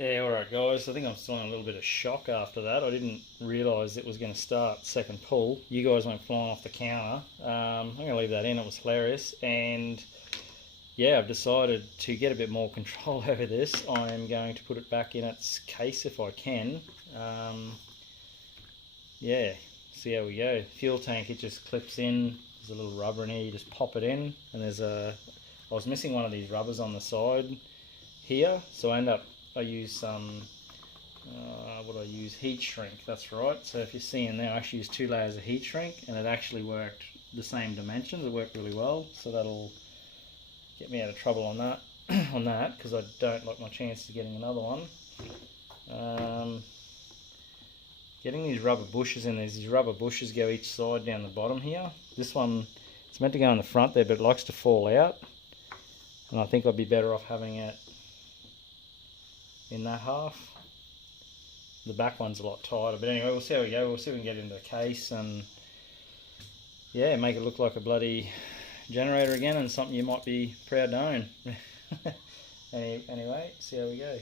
Yeah, alright guys, I think I'm still in a little bit of shock after that. I didn't realise it was going to start second pull. You guys went flying off the counter. I'm going to leave that in, it was hilarious. And yeah, I've decided to get a bit more control over this. I am going to put it back in its case if I can. Yeah, see how we go. Fuel tank, it just clips in. There's a little rubber in here, you just pop it in. And there's I was missing one of these rubbers on the side here, so I use some, what do I use? Heat shrink, that's right. So if you're seeing there, I actually used 2 layers of heat shrink, and it actually worked the same dimensions. It worked really well, so that'll get me out of trouble on that, because I don't like my chances of getting another one. Getting these rubber bushes in, these rubber bushes go each side down the bottom here. This one, it's meant to go in the front there, but it likes to fall out, and I think I'd be better off having it in that half. The back one's a lot tighter, but anyway, we'll see how we go. We'll see if we can get into the case and yeah, make it look like a bloody generator again, and something you might be proud to own. Anyway, see how we go.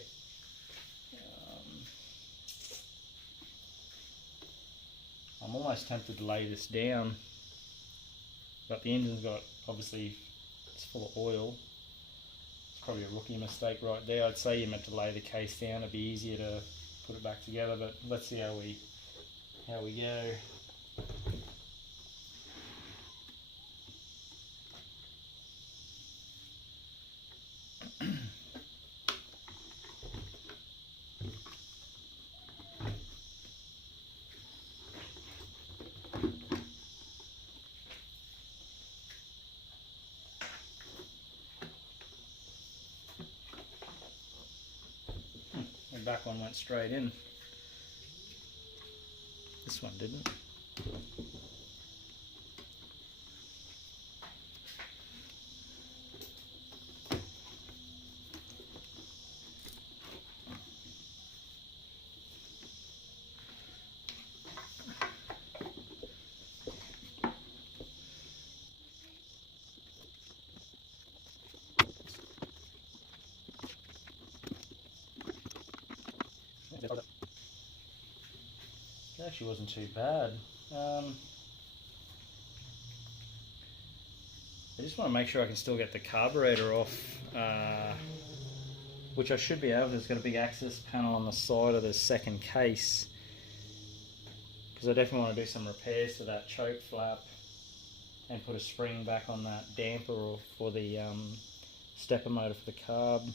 I'm almost tempted to lay this down, but the engine's got, obviously, it's full of oil. Probably a rookie mistake right there. I'd say you meant to lay the case down. It'd be easier to put it back together, but let's see how we go. The back one went straight in. This one didn't. It actually wasn't too bad. I just want to make sure I can still get the carburetor off, which I should be able to. It's got a big access panel on the side of the second case, because I definitely want to do some repairs to that choke flap and put a spring back on that damper for the stepper motor for the carb.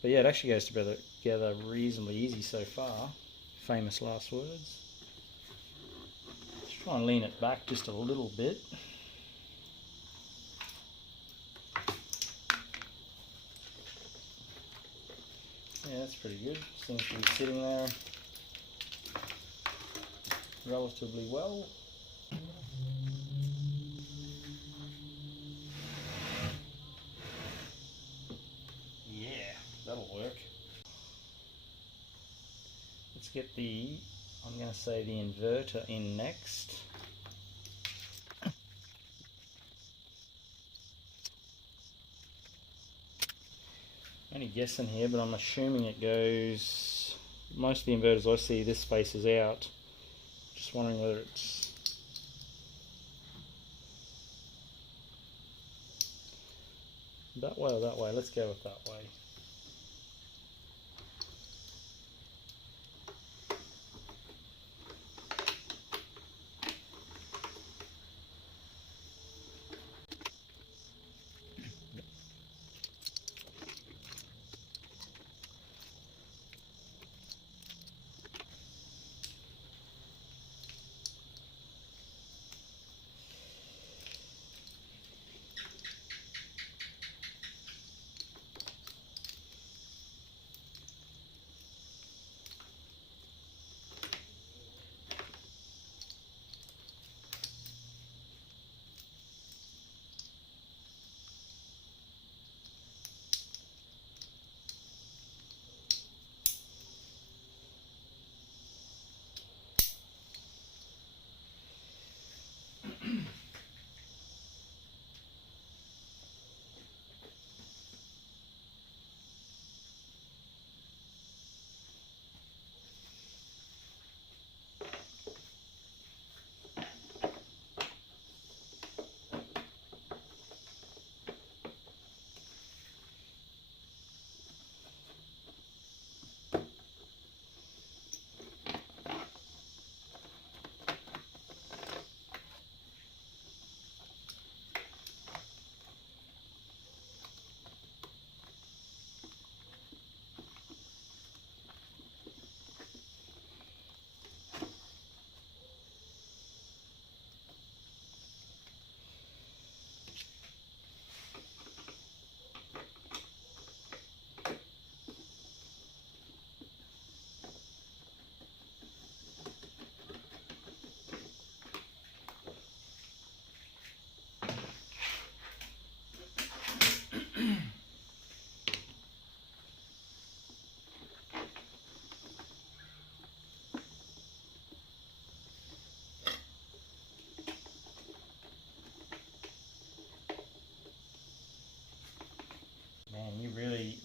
But yeah, it actually goes together reasonably easy so far. Famous last words. Let's try and lean it back just a little bit. Yeah, that's pretty good. Seems to be sitting there relatively well. Yeah, that'll work. Let's get I'm going to say the inverter in next. Only guessing here, but I'm assuming it goes, most of the inverters I see, this faces out. Just wondering whether it's that way or that way. Let's go with that way.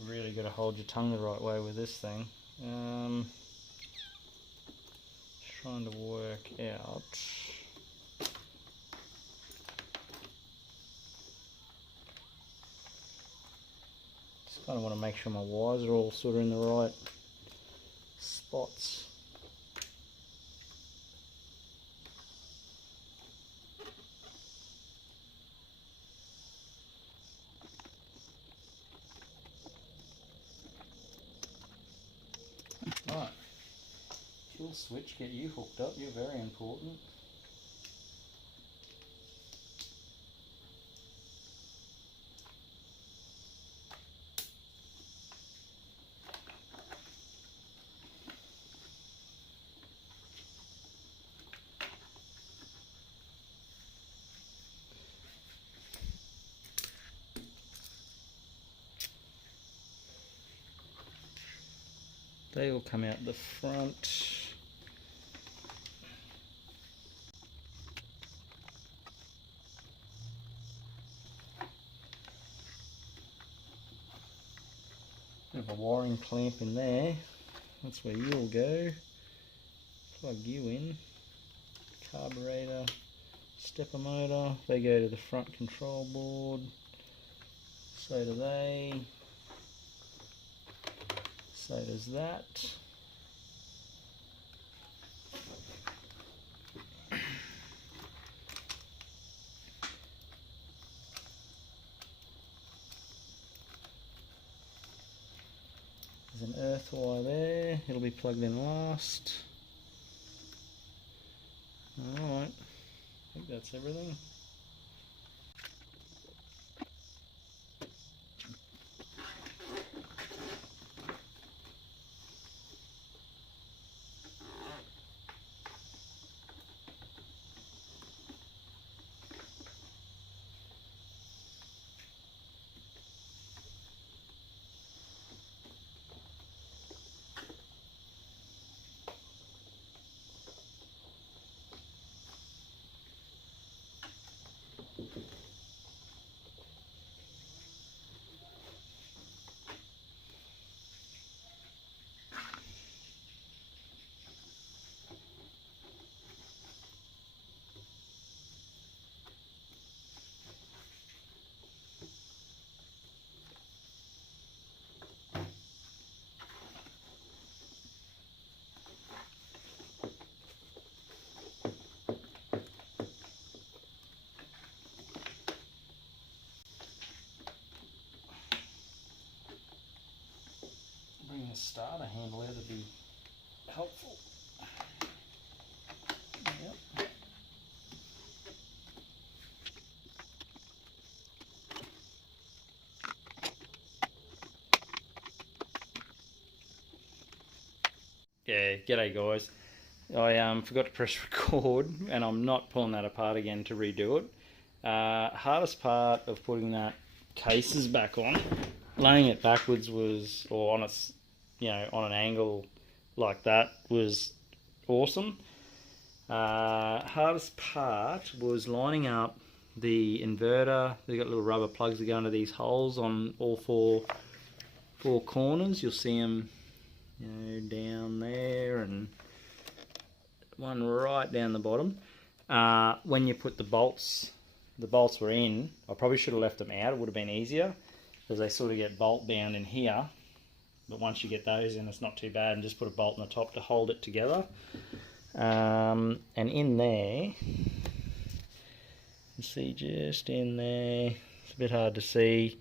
really got to hold your tongue the right way with this thing. Trying to work out. Just kind of want to make sure my wires are all sort of in the right spots. Right, kill switch, get you hooked up, you're very important. They all come out the front. Have a wiring clamp in there. That's where you'll go. Plug you in. Carburetor, stepper motor. They go to the front control board. So do they. So does that. There's an earth wire there. It'll be plugged in last. Alright. I think that's everything. Bring the starter handle out to be helpful. Yep. Yeah, g'day guys. I forgot to press record and I'm not pulling that apart again to redo it. Hardest part of putting that cases back on, laying it backwards was, or on its, on an angle like that was awesome. Hardest part was lining up the inverter. They've got little rubber plugs that go into these holes on all four corners. You'll see them down there and one right down the bottom. When you put the bolts were in, I probably should have left them out. It would have been easier because they sort of get bolt bound in here, but once you get those in, it's not too bad, and just put a bolt on the top to hold it together. And in there, you see just in there, it's a bit hard to see,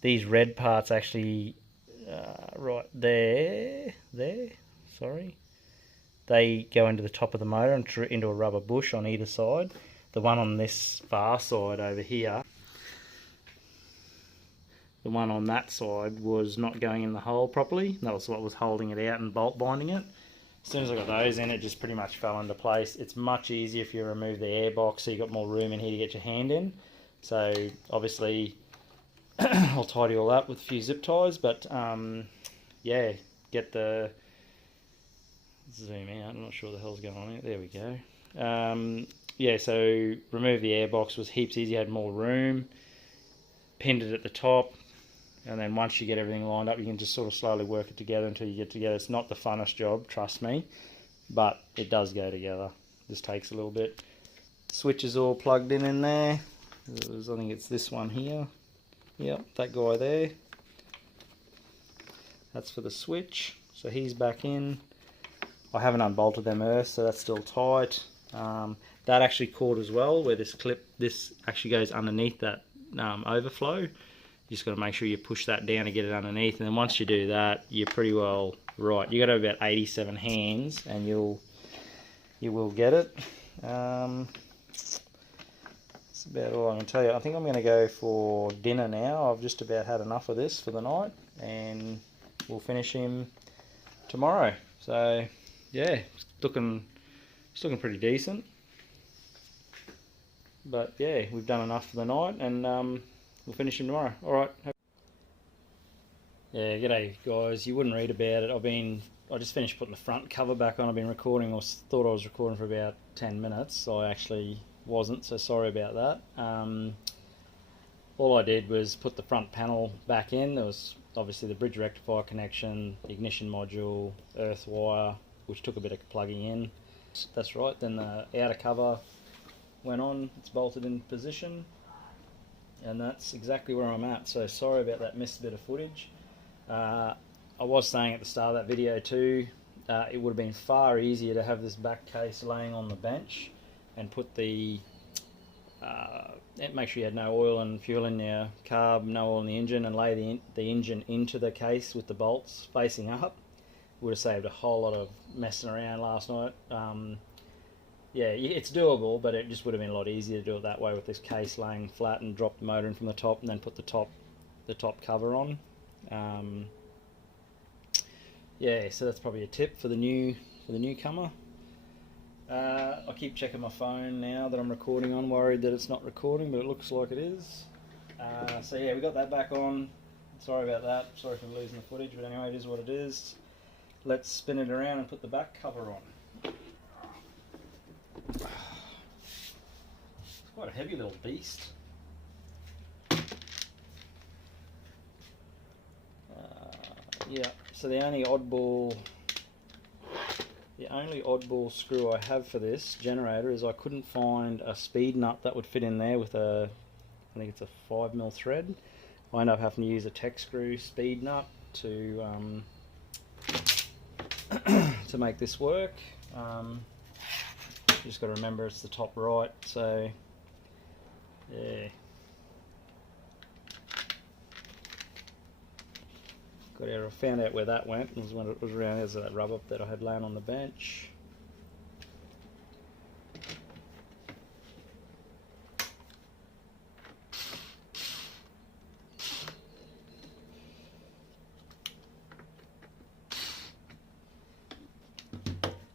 these red parts actually right there, sorry, they go into the top of the motor and into a rubber bush on either side. The one on this far side over here, the one on that side was not going in the hole properly. That was what was holding it out and bolt binding it. As soon as I got those in, it just pretty much fell into place. It's much easier if you remove the air box, so you've got more room in here to get your hand in. So obviously I'll tidy all up with a few zip ties, but yeah, get the zoom out. I'm not sure what the hell's going on here. There we go. Yeah, so remove the air box was heaps easier, had more room. Pinned it at the top, And then once you get everything lined up, you can just sort of slowly work it together until you get together. It's not the funnest job, trust me, but it does go together. Just takes a little bit. Switch is all plugged in there. I think it's this one here. Yep, that guy there. That's for the switch. So he's back in. I haven't unbolted them earths, so that's still tight. That actually caught as well, where this actually goes underneath that overflow. You just got to make sure you push that down to get it underneath, and then once you do that, you're pretty well right. You got about 87 hands, and you will get it. That's about all I can tell you. I think I'm going to go for dinner now. I've just about had enough of this for the night, and we'll finish him tomorrow. So yeah, it's looking pretty decent. But yeah, we've done enough for the night, and we'll finish him tomorrow. Alright. Yeah, g'day guys. You wouldn't read about it. I just finished putting the front cover back on. I've been recording, or thought I was recording for about 10 minutes. I actually wasn't, so sorry about that. All I did was put the front panel back in. There was obviously the bridge rectifier connection, the ignition module, earth wire, which took a bit of plugging in. That's right. Then the outer cover went on, it's bolted in position, and that's exactly where I'm at. So sorry about that missed bit of footage. I was saying at the start of that video too, it would have been far easier to have this back case laying on the bench and put the make sure you had no oil and fuel in your carb, no oil in the engine, and lay the engine into the case with the bolts facing up. Would have saved a whole lot of messing around last night. Yeah, it's doable, but it just would have been a lot easier to do it that way with this case laying flat and drop the motor in from the top, and then put the top cover on. Yeah, so that's probably a tip for the newcomer. I keep checking my phone now that I'm recording on, worried that it's not recording, but it looks like it is. So yeah, we got that back on. Sorry about that. Sorry for losing the footage, but anyway, it is what it is. Let's spin it around and put the back cover on. It's quite a heavy little beast. Yeah, so the only oddball screw I have for this generator is I couldn't find a speed nut that would fit in there with I think it's a 5mm thread. I end up having to use a tech screw speed nut to to make this work. Just got to remember it's the top right, so yeah. I found out where that went. It was when it was around as that rubber that I had laying on the bench.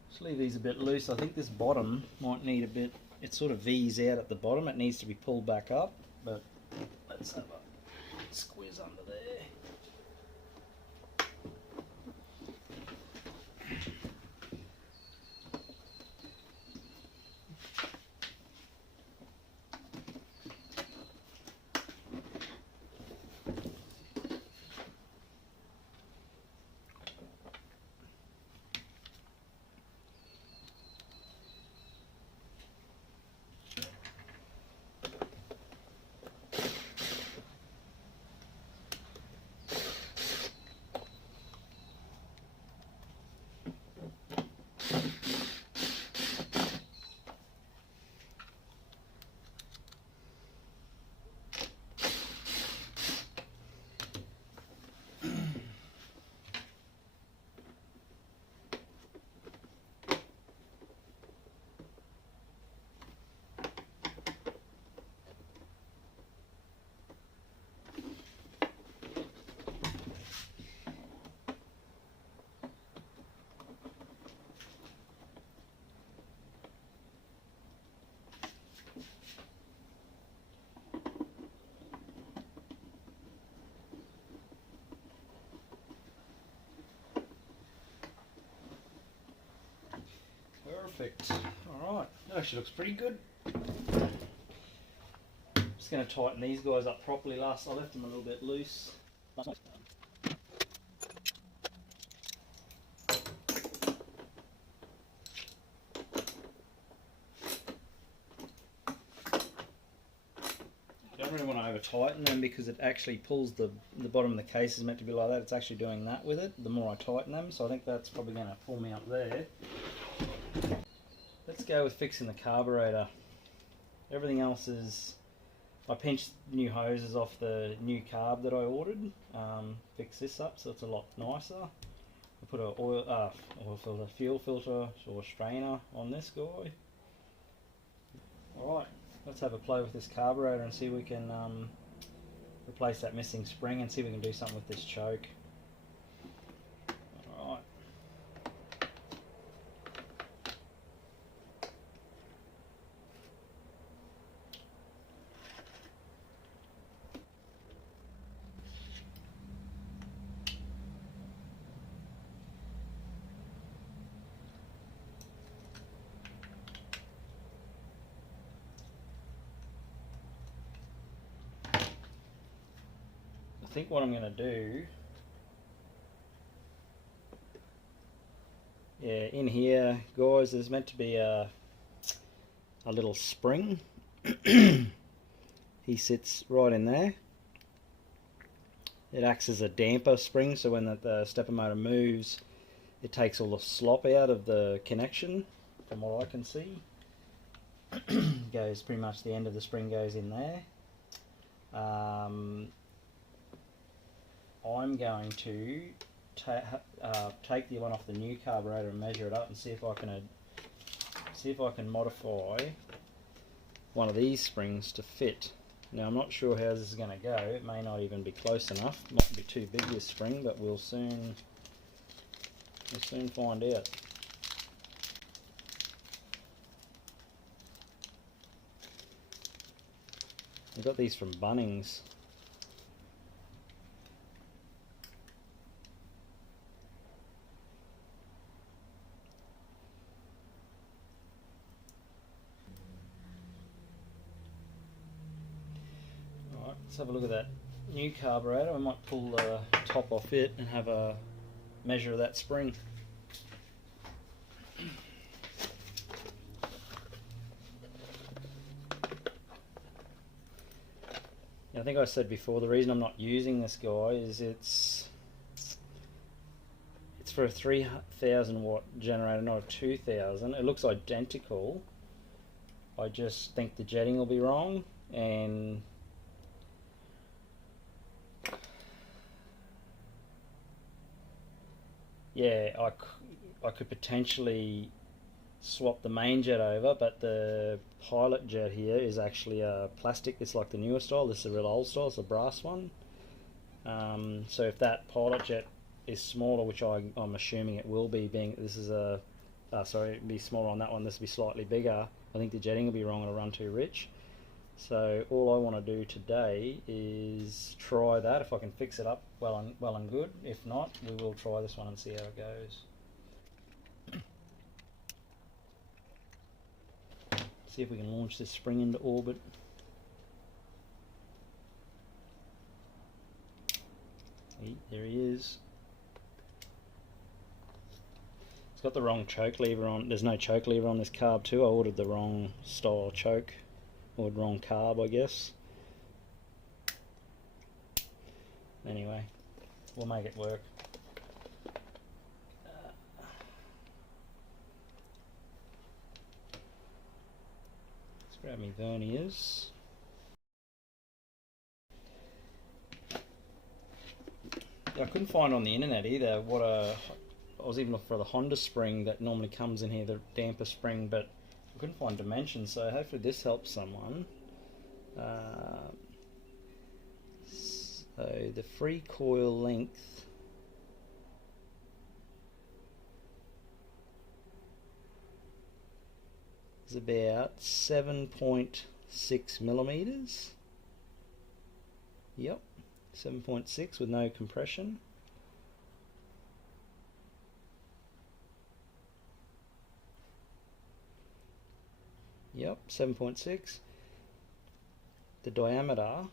Just leave these a bit loose. I think this bottom might need a bit. It sort of V's out at the bottom. It needs to be pulled back up. But let's have a squeeze under there. Perfect. Alright, that actually looks pretty good. Just going to tighten these guys up properly. I left them a little bit loose. You don't really want to over tighten them because it actually pulls the bottom of the case is meant to be like that. It's actually doing that with it the more I tighten them, so I think that's probably going to pull me up there. Let's go with fixing the carburetor. Everything else is, I pinched new hoses off the new carb that I ordered, fix this up so it's a lot nicer. I put a oil filter, fuel filter or strainer on this guy. Alright, let's have a play with this carburetor and see if we can replace that missing spring and see if we can do something with this choke. Alright. I think what I'm going to do, yeah, in here, guys, there's meant to be a little spring. He sits right in there. It acts as a damper spring, so when the stepper motor moves, it takes all the slop out of the connection, from what I can see. Goes pretty much, the end of the spring goes in there. I'm going to take the one off the new carburetor and measure it up and see if I can modify one of these springs to fit. Now I'm not sure how this is going to go. It may not even be close enough. It might be too big, this spring, but we'll soon find out. I got these from Bunnings. Let's have a look at that new carburetor. I might pull the top off it and have a measure of that spring. I think I said before, the reason I'm not using this guy is it's for a 3000 watt generator, not a 2000. It looks identical. I just think the jetting will be wrong, and yeah, I could potentially swap the main jet over, but the pilot jet here is actually a plastic. It's like the newer style. This is a real old style. It's a brass one. So if that pilot jet is smaller, which I'm assuming it will be, being this is a sorry, it'd be smaller on that one, this will be slightly bigger, I think the jetting will be wrong. It'll run too rich. So all I want to do today is try that. If I can fix it up, well and good. If not, we will try this one and see how it goes. See if we can launch this spring into orbit. There he is. It's got the wrong choke lever on. There's no choke lever on this carb too. I ordered the wrong style choke, or wrong carb, I guess. Anyway, we'll make it work. Let's grab me verniers. I couldn't find on the internet either what I was even looking for the Honda spring that normally comes in here, the damper spring, but I couldn't find dimensions, so hopefully this helps someone. So the free coil length is about 7.6 millimeters. Yep, 7.6 with no compression. Yep, 7.6. The diameter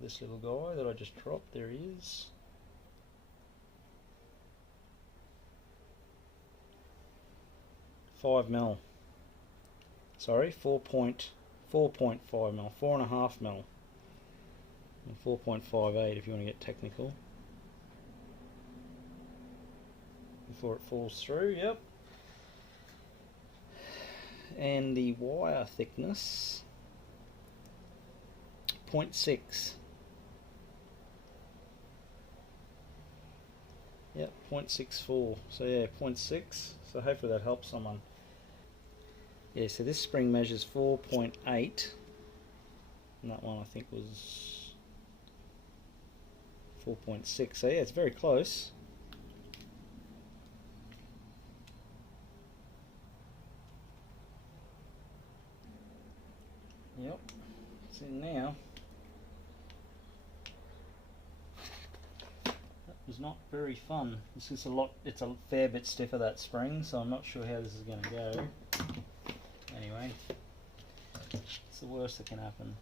This little guy that I just dropped, there he is. $5mm. Sorry, 4.5 mil, 4.5 mil, and 4.58 if you want to get technical. Before it falls through, yep. And the wire thickness, 0.6. Yep, 0.64. So yeah, 0.6. So hopefully that helps someone. Yeah, so this spring measures 4.8, and that one I think was 4.6. So yeah, it's very close. Yep, it's in now. That was not very fun. This is it's a fair bit stiffer, that spring, so I'm not sure how this is going to go. Anyway, it's the worst that can happen.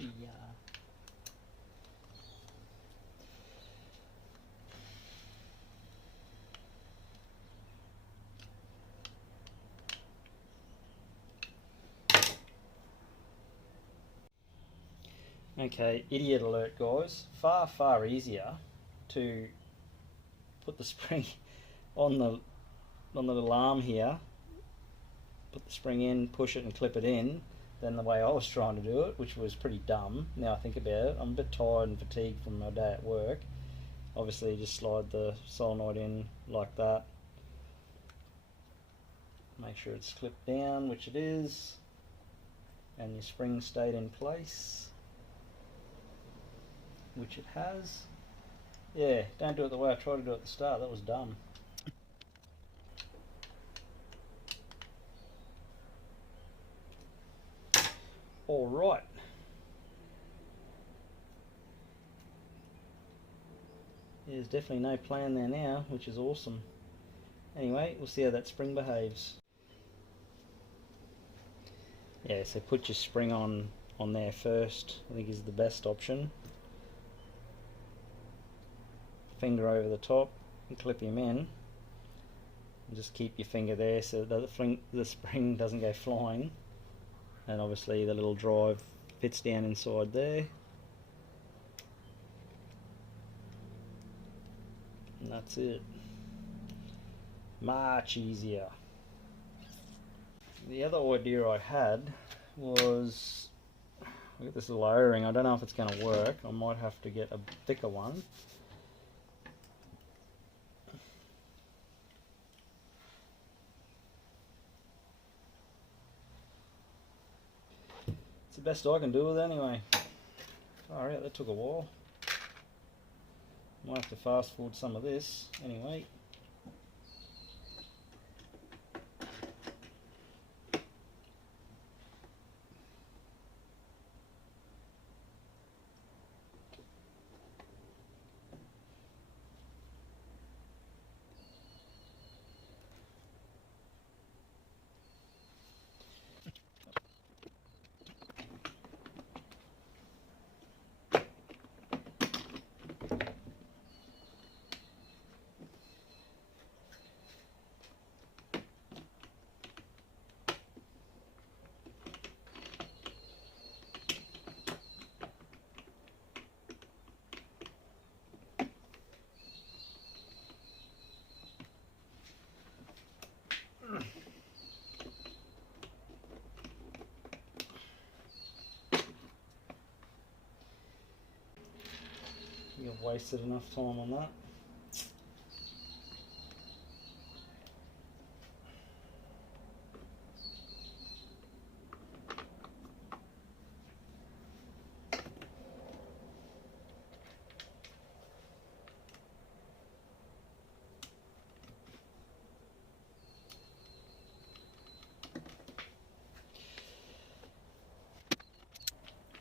Yeah. Okay, idiot alert, guys. Far easier to put the spring on the little arm here, put the spring in, push it and clip it in, than the way I was trying to do it, which was pretty dumb. Now I think about it, I'm a bit tired and fatigued from my day at work. Obviously just slide the solenoid in like that. Make sure it's clipped down, which it is, and your spring stayed in place, which it has. Yeah, don't do it the way I tried to do it at the start, that was dumb. Alright. There's definitely no plan there now, which is awesome. Anyway, we'll see how that spring behaves. Yeah, so put your spring on there first, I think is the best option. Finger over the top and clip him in. And just keep your finger there so that the spring doesn't go flying. And obviously the little drive fits down inside there. And that's it. Much easier. The other idea I had was, I got this little O-ring, I don't know if it's going to work, I might have to get a thicker one. It's the best I can do with it anyway. Alright, that took a while. Might have to fast forward some of this anyway. You've wasted enough time on that.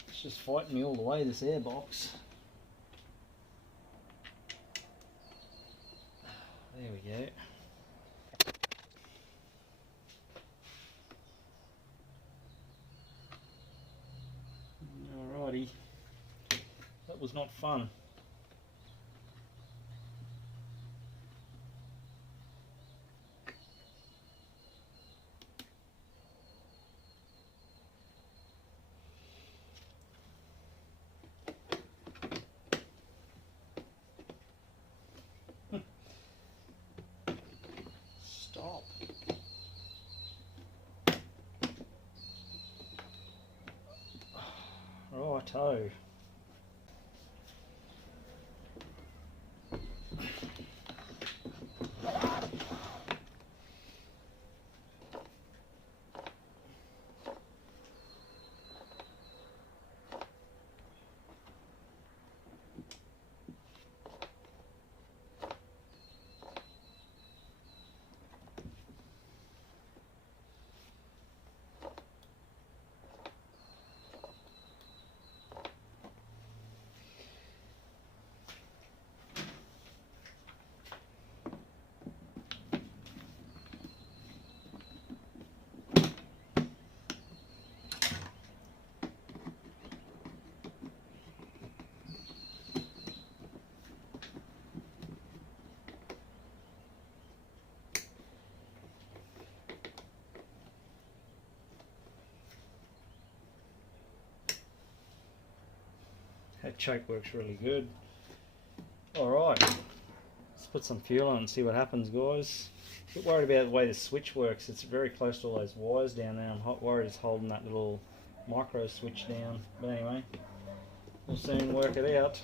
It's just fighting me all the way, this airbox. was not fun. Stop. Righto. That choke works really good. Alright, let's put some fuel on and see what happens, guys. A bit worried about the way the switch works. It's very close to all those wires down there. I'm worried it's holding that little micro switch down. But anyway, we'll soon work it out.